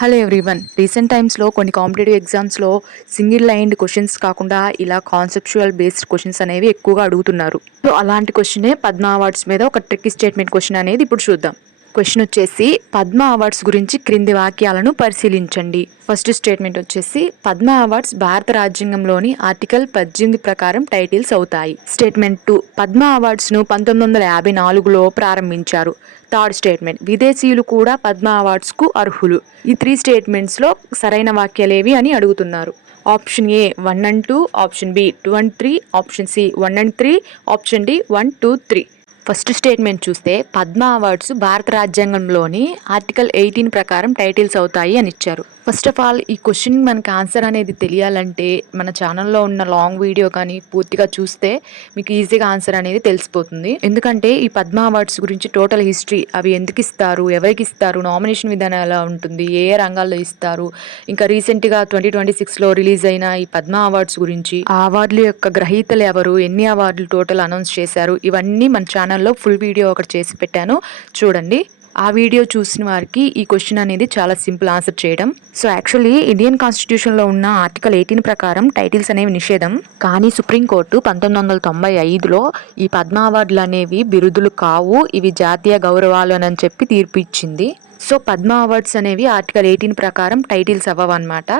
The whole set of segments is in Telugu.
Hello everyone. రీసెంట్ టైమ్స్లో కొన్ని కాంపిటేటివ్ ఎగ్జామ్స్లో సింగిల్ లైన్డ్ క్వశ్చన్స్ కాకుండా ఇలా కాన్సెప్చువల్ బేస్డ్ క్వశ్చన్స్ అనేవి ఎక్కువగా అడుగుతున్నారు. సో అలాంటి క్వశ్చనే పద్మ అవార్డ్స్ మీద ఒక ట్రిక్కీ స్టేట్మెంట్ క్వశ్చన్ అనేది ఇప్పుడు చూద్దాం. క్వశ్చన్ వచ్చేసి పద్మ అవార్డ్స్ గురించి క్రింది వాక్యాలను పరిశీలించండి. ఫస్ట్ స్టేట్మెంట్ వచ్చేసి పద్మ అవార్డ్స్ భారత రాజ్యాంగంలోని ఆర్టికల్ 18 ప్రకారం టైటిల్స్ అవుతాయి. స్టేట్మెంట్ 2 పద్మ అవార్డ్స్ ను 1954లో ప్రారంభించారు. థర్డ్ స్టేట్మెంట్ విదేశీయులు కూడా పద్మ అవార్డ్స్ కు అర్హులు. ఈ 3 స్టేట్మెంట్స్ లో సరైన వాక్యాలేవి అని అడుగుతున్నారు. Option A 1 and 2, option B 2 and 3, option C 1 and 3, option D 1, 2, 3. First statement చూస్తే పద్మ అవార్డ్స్ భారత రాజ్యాంగంలోని ఆర్టికల్ 18 ప్రకారం టైటిల్స్ అవుతాయి అని ఇచ్చారు. ఫస్ట్ ఆఫ్ ఆల్ ఈ క్వశ్చన్ మనకు ఆన్సర్ అనేది తెలియాలంటే మన ఛానల్లో ఉన్న లాంగ్ వీడియో కానీ పూర్తిగా చూస్తే మీకు ఈజీగా ఆన్సర్ అనేది తెలిసిపోతుంది. ఎందుకంటే ఈ పద్మ అవార్డ్స్ గురించి టోటల్ హిస్టరీ, అవి ఎందుకు ఇస్తారు, ఎవరికి ఇస్తారు, నామినేషన్ విధానం ఎలా ఉంటుంది, ఏ ఏ రంగాల్లో ఇస్తారు, ఇంకా రీసెంట్గా 2026లో రిలీజ్ అయిన ఈ పద్మ అవార్డ్స్ గురించి, ఆ అవార్డుల యొక్క గ్రహీతలు ఎవరు, ఎన్ని అవార్డులు టోటల్ అనౌన్స్ చేశారు, ఇవన్నీ మన ఛానల్లో ఫుల్ వీడియో ఒకటి చేసి పెట్టాను, చూడండి. ఆ వీడియో చూసిన వారికి ఈ క్వశ్చన్ అనేది చాలా సింపుల్ ఆన్సర్ చేయడం. సో యాక్చువల్లీ ఇండియన్ కాన్స్టిట్యూషన్లో ఉన్న ఆర్టికల్ 18 ప్రకారం టైటిల్స్ అనేవి నిషేధం. కానీ సుప్రీంకోర్టు 1995లో ఈ పద్మ అవార్డులు అనేవి బిరుదులు కావు, ఇవి జాతీయ గౌరవాలు అని చెప్పి తీర్పు ఇచ్చింది. సో పద్మ అవార్డ్స్ అనేవి ఆర్టికల్ 18 ప్రకారం టైటిల్స్ అవ్వవన్నమాట.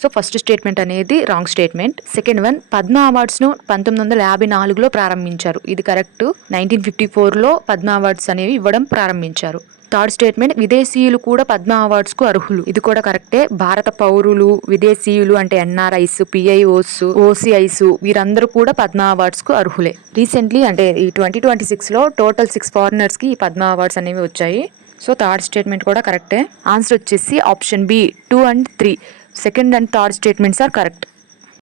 సో ఫస్ట్ స్టేట్మెంట్ అనేది wrong statement. Second one, Padma అవార్డ్స్ను 1954లో ప్రారంభించారు, ఇది కరెక్ట్. 1954లో పద్మ అవార్డ్స్ అనేవి ఇవ్వడం ప్రారంభించారు. థర్డ్ స్టేట్మెంట్ విదేశీయులు కూడా పద్మ అవార్డ్స్ కు అర్హులు, ఇది కూడా కరెక్టే. భారత పౌరులు, విదేశీయులు అంటే ఎన్ఆర్ఐస్, పిఐఓస్, ఓసిఐస్ వీరందరూ కూడా పద్మ అవార్డ్స్ కు అర్హులే. రీసెంట్లీ అంటే ఈ 2026లో టోటల్ 6 ఫారినర్స్ కి ఈ పద్మ అవార్డ్స్ అనేవి వచ్చాయి. సో థర్డ్ స్టేట్మెంట్ కూడా కరెక్టే. ఆన్సర్ వచ్చేసి option B 2 and 3. Second and third statements are correct.